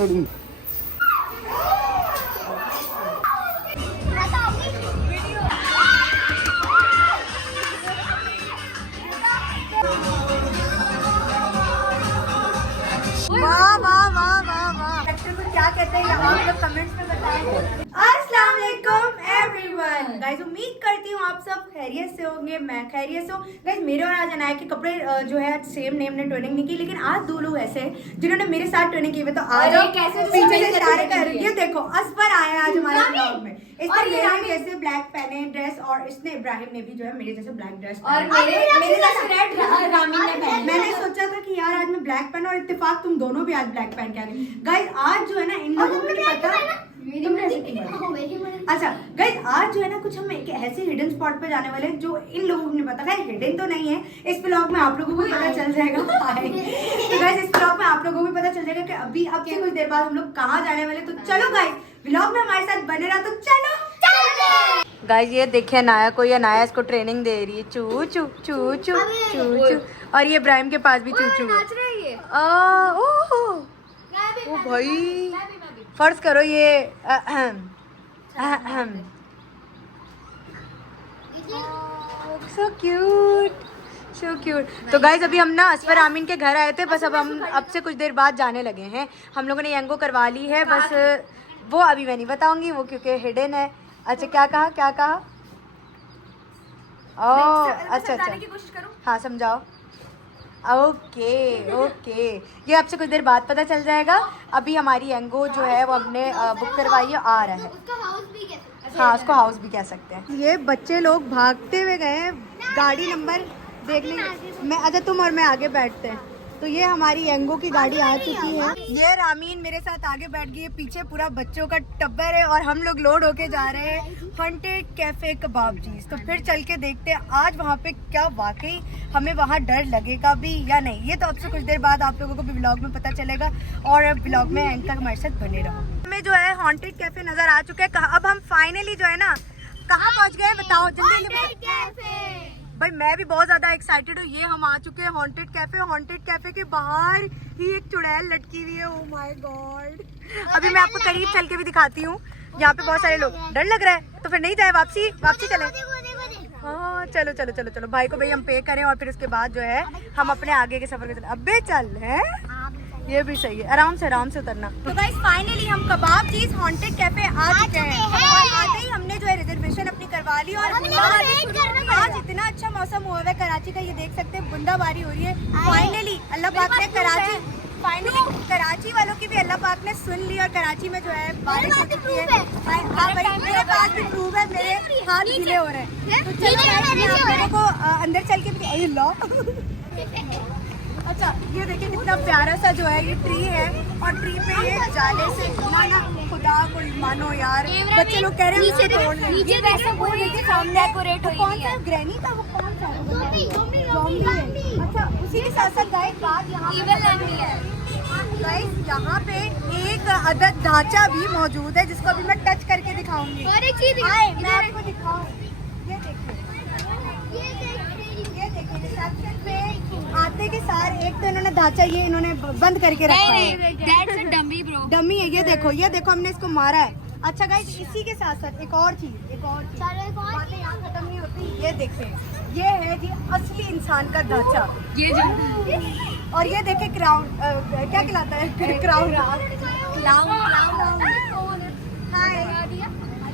वाह वाह वाह वाह वाह। क्या कहते हैं आप लोग कमेंट्स में बताएं। अस्सलाम वालेकुम एवरीवन। गाइस उम्मीद करती हूँ आप सब खैरियत से होंगे, मैं खैरियत से हूँ। गाइस मेरे और आज अनाया के कपड़े जो है सेम नेम ने ट्रेनिंग नहीं की, लेकिन आज दो लोग ऐसे हैं जिन्होंने मेरे साथ ट्रेनिंग की हुई। तो आज पीछे से इशारे कर, ये देखो असफर आया आज हमारे ब्लॉग में। इसने मेरे जैसे ब्लैक पहने ड्रेस और इसने इब्राहिम ने भी जो है मेरे जैसे ब्लैक ड्रेस और मेरे जैसे रेड रामीन ने पहना। मैंने सोचा था कि यार आज मैं ब्लैक पहना और इत्तेफाक तुम दोनों भी आज ब्लैक पहन के आ गए। गाइस आज जो है ना इन लोगों को नहीं पता। अच्छा गाइस आज जो है ना कुछ हम एक ऐसे हिडन स्पॉट पे जाने वाले हैं जो इन लोगों को नहीं पता। गाइस हिडन तो नहीं है, इस ब्लॉग में आप लोगों को पता चल जाएगा। तो गाइस इस ब्लॉग में आप लोगों को भी पता चल जाएगा कि अभी अब से कुछ देर बाद हम लोग कहाँ जाने वाले। तो चलो गाइस ब्लॉग में हमारे साथ बने रहा। तो चलो गाइस ये देखिए अनाया को, ये अनाया इसको ट्रेनिंग दे रही है। चू चू चू चू चू चू। और ये इब्राहिम के पास भी चू चू है। ओ भाई फर्ज करो ये सो क्यूट सो क्यूट। तो गाइज अभी हम ना असफर आमीन के घर आए थे, बस अब हम अब से कुछ देर बाद जाने लगे हैं। हम लोगों ने यंगो करवा ली है, बस वो अभी मैं नहीं बताऊंगी वो क्योंकि हिडन है। अच्छा क्या कहा क्या कहा? ओह अच्छा अच्छा हाँ समझाओ। ओके ओके ये आपसे कुछ देर बाद पता चल जाएगा। अभी हमारी यंगो जो है वो हमने बुक करवाई है, आ रहा है। हाँ उसको हाउस भी कह सकते हैं। ये बच्चे लोग भागते हुए गए हैं गाड़ी नंबर देखने में। अच्छा तुम और मैं आगे बैठते हैं। तो ये हमारी यंगो की गाड़ी आ चुकी है। ये रामीन मेरे साथ आगे बैठ गई है, पीछे पूरा बच्चों का टब्बर है और हम लोग लोड होके जा रहे हैं हॉन्टेड कैफे कबाबजीज। तो फिर चल के देखते हैं आज वहाँ पे क्या वाकई हमें वहाँ डर लगेगा भी या नहीं। ये तो अब से कुछ देर बाद आप लोगों को भी ब्लॉग में पता चलेगा और ब्लॉग में एंड तक हमारे साथ बने रहो। हमें जो है हॉन्टेड कैफे नजर आ चुका है। अब हम फाइनली जो है ना कहाँ पहुँच गए बताओ जल्दी। भाई मैं भी बहुत ज्यादा एक्साइटेड हूँ। ये हम आ चुके हैं हॉन्टेड कैफे। हॉन्टेड कैफे के बाहर ही एक चुड़ैल लटकी हुई है। Oh my God. अभी मैं आपको करीब चल के भी दिखाती हूँ। यहाँ पे बहुत सारे लोग। डर लग रहा है तो फिर नहीं जाए, वापसी चले। हाँ चलो चलो चलो चलो भाई को भाई हम पे करें और फिर उसके बाद जो है हम अपने आगे के सफर के चले। अबे चल है ये भी सही है, आराम से उतरना। तो गाइस फाइनली हम कबाबजीज हॉन्टेड कैफे आ चुके हैं और आते ही हमने जो है रिजर्वेशन अपनी करवा ली। और आज इतना अच्छा मौसम हुआ है कराची का, ये देख सकते हैं बूंदाबांदी हो रही है। फाइनली अल्लाह पाक ने कराची वालों की भी अल्लाह पाक ने सुन ली और कराची में जो है बारिश हो चुकी है। मेरे पास भी प्रूफ है, मेरे हाथ गीले हो रहे हैं। तो चलो आप लोगों को अंदर चल के भी अच्छा ये देखिए कितना प्यारा सा जो है ये ट्री है और ट्री पे ये जाले से ना खुदा को मानो यार। बच्चे लोग कह रहे हैं तोड़ लेंगे। सामने डेकोरेट कौन सा ग्रैनी का वो कौन सा ज़ॉम्बी है। अच्छा उसी के साथ साथ गाइस बात यहाँ गाइस यहाँ पे एक अदद ढांचा भी मौजूद है जिसको अभी मैं टच करके दिखाऊंगी। मैं आपको दिखाऊँ। ये देखिए रिसेप्शन पे आते के सार एक तो इन्होंने ढांचा ये इन्होंने बंद करके रखा है। डमी है। ये देखो हमने इसको मारा है। अच्छा गाइस इसी के साथ साथ एक और चीज बातें यहाँ खत्म नहीं होती। ये देखें ये है जी असली इंसान का ढांचा। ये जो और ये देखे क्राउन क्या कहलाता है क्राउन।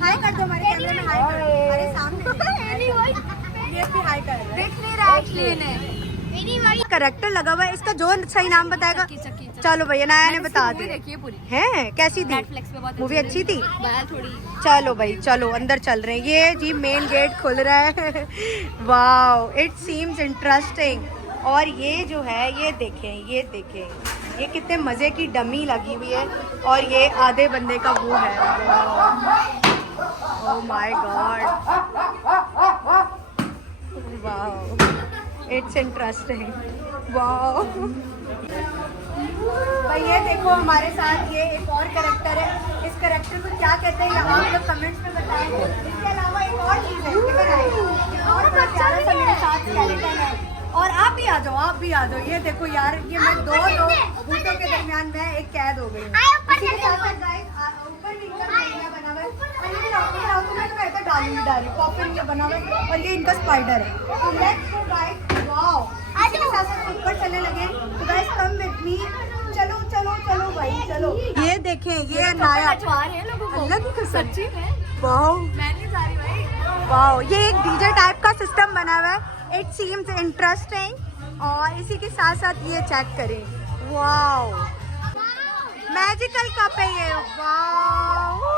हाय कर दो हमारे कैमरे में। हाय कर अरे सामने ये भी हाय कर देख नहीं रहा करेक्टर लगा हुआ है। इसका जो सही नाम बताएगा। चलो भैया नया ने बता दिया है कैसी थी मूवी। अच्छी थी थोड़ी। चलो भाई चलो अंदर चल रहे हैं। ये जी मेन गेट खुल रहा है। Wow it seems interesting. और ये जो है ये देखें ये कितने मजे की डमी लगी हुई है और ये आधे बंदे का वो है। Oh my God wow it's interesting wow. भाई ये देखो हमारे साथ ये एक और कैरेक्टर है। इस कैरेक्टर को क्या कहते हैं आप लोग कमेंट्स में बताएं। इसके अलावा एक और चीज़ है और प्यारा सा मेरे साथ स्केलेटन है और आप भी आ आ जाओ, आप भी आ जाओ। ये देखो यार, ये मैं दो भूतों के दरमियान मैं एक कैद हो गई हूँ। डालूंगी डायरेक्ट कॉफिन ये बना हुआ है और ये इनका स्पाइडर है। तो लेट्स गो गाइस, वाओ, इसी के साथ साथ ऊपर चलने लगे। तो गाइस कम विद मी, चलो चलो चलो भाई चलो। ये देखें, ये नया अलग ही सच्ची में, वाओ मैं नहीं जा रही भाई। वाओ, ये एक डीजे टाइप का सिस्टम बना हुआ है। It seems interesting. और इसी के साथ साथ ये चेक करें, वाओ मैजिकल कप है ये, वाओ।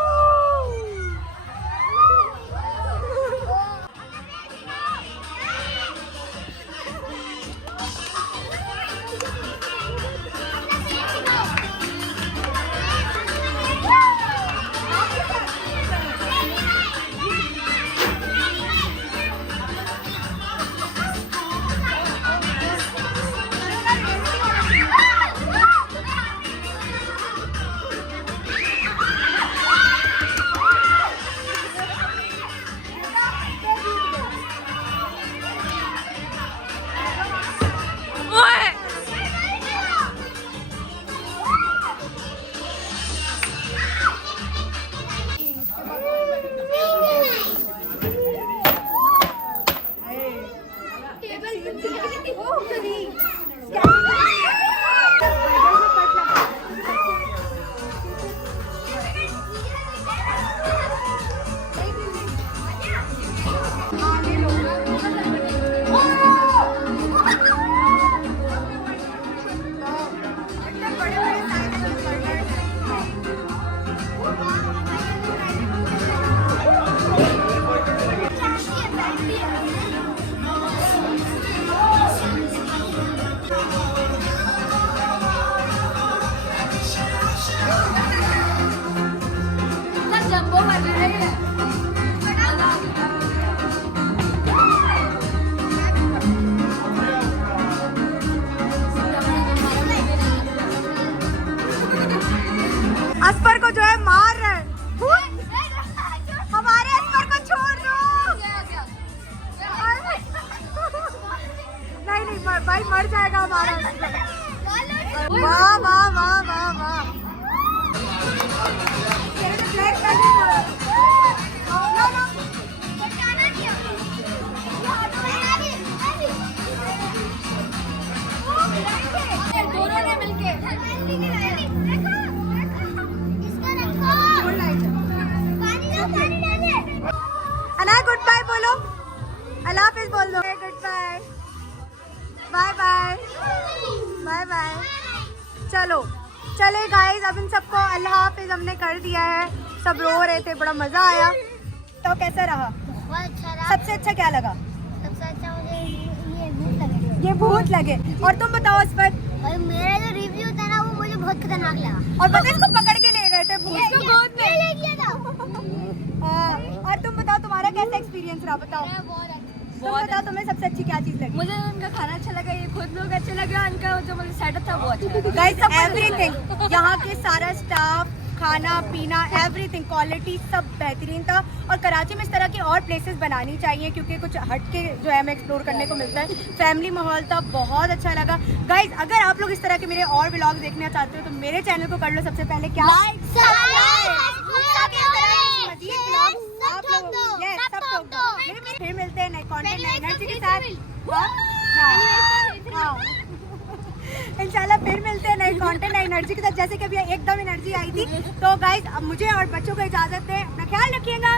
अस्पर को जो है मार रहे हैं, हमारे अस्पर को छोड़ दो। नहीं नहीं भाई, मर जाएगा हमारा। वाह वाह वाह वाह वाह। दोनों ने मिलके अना गुड बाय बोलो, अल्लाह हाफिज बोल दो। Good bye, bye bye bye bye. चलो चले गाइस, अब इन सबको अल्लाह हाफिज हमने कर दिया है। सब रो रहे थे, बड़ा मजा आया। तो कैसा रहा? बहुत अच्छा रहा। सबसे अच्छा क्या लगा? सबसे अच्छा मुझे ये भूत लगे। ये भूत लगे। और तुम बताओ इस पर? और मेरा जो रिव्यू था ना, वो मुझे बहुत खतरनाक लगा। और पता है इसको पकड़ के ले गए थे भूत को गोद में। ले गया था। और तुम बताओ तुम्हारा कैसा एक्सपीरियंस रहा? बताओ तुम बताओ, तुम्हें सबसे अच्छी क्या चीज लगी? मुझे उनका खाना अच्छा लगा, ये खुद लोग अच्छे लगे, उनका जो मुझे सेटअप था वो अच्छा लगा। गाइस एवरीथिंग, यहाँ के सारा स्टाफ, खाना पीना, एवरीथिंग, क्वालिटी सब बेहतरीन था। और कराची में इस तरह की और प्लेसेस बनानी चाहिए, क्योंकि कुछ हट के जो है हमें एक्सप्लोर करने को मिलता है। फैमिली माहौल था, बहुत अच्छा लगा। गाइस अगर आप लोग इस तरह के मेरे और व्लॉग देखना चाहते हो तो मेरे चैनल को कर लो सबसे पहले क्या, फिर मिलते हैं नए कंटेंट नए एनर्जी के साथ। इंशाल्लाह फिर मिलते हैं नए कंटेंट नई एनर्जी के साथ। जैसे कि अभी एकदम एनर्जी आई थी। तो गाइस अब मुझे और बच्चों को इजाजत दें, अपना ख्याल रखिएगा।